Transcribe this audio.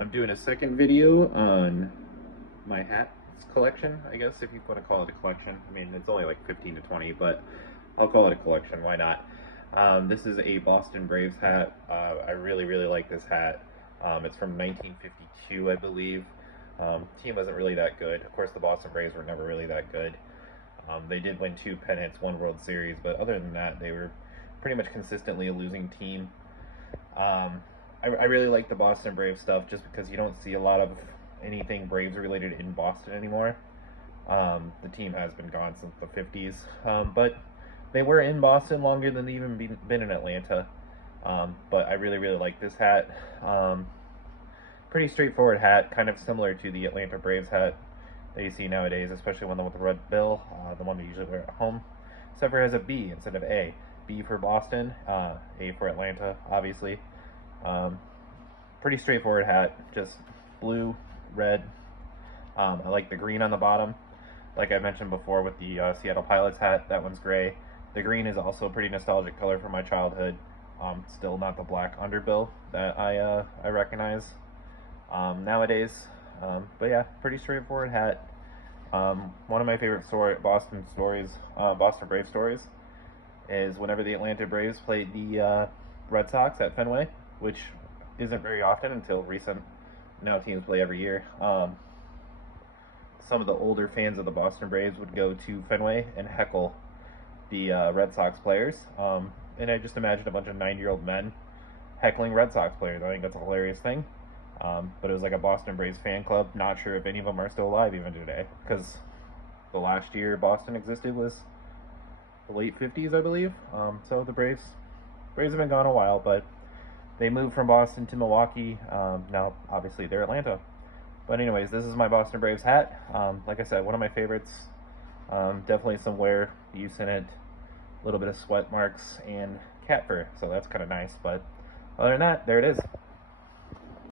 I'm doing a second video on my hat collection, I guess, if you want to call it a collection. I mean, it's only like 15 to 20, but I'll call it a collection. Why not? This is a Boston Braves hat. I really like this hat. It's from 1952, I believe. Team wasn't really that good. Of course, the Boston Braves were never really that good. They did win 2 pennants, 1 World Series, but other than that, they were pretty much consistently a losing team. I really like the Boston Braves stuff just because you don't see a lot of anything Braves related in Boston anymore. The team has been gone since the 50s, but they were in Boston longer than they even been in Atlanta. But I really like this hat. Pretty straightforward hat, kind of similar to the Atlanta Braves hat that you see nowadays, especially one with the red bill, the one we usually wear at home. Except for it has a B instead of A. B for Boston, A for Atlanta, obviously. Pretty straightforward hat, just blue, red. I like the green on the bottom. Like I mentioned before with the Seattle Pilots hat, that one's gray. The green is also a pretty nostalgic color from my childhood. Still not the black underbill that I recognize nowadays. But yeah, pretty straightforward hat. One of my favorite Boston Braves stories, is whenever the Atlanta Braves played the Red Sox at Fenway, which isn't very often until recent. Now teams play every year. Some of the older fans of the Boston Braves would go to Fenway and heckle the Red Sox players. And I just imagined a bunch of 9-year-old men heckling Red Sox players. I think that's a hilarious thing. But it was like a Boston Braves fan club. Not sure if any of them are still alive even today, because the last year Boston existed was the late 50s, I believe. So the Braves have been gone a while, but they moved from Boston to Milwaukee. Now, obviously, they're Atlanta. But anyways, this is my Boston Braves hat. Like I said, one of my favorites. Definitely some wear use in it. A little bit of sweat marks and cat fur, so that's kind of nice. But other than that, there it is.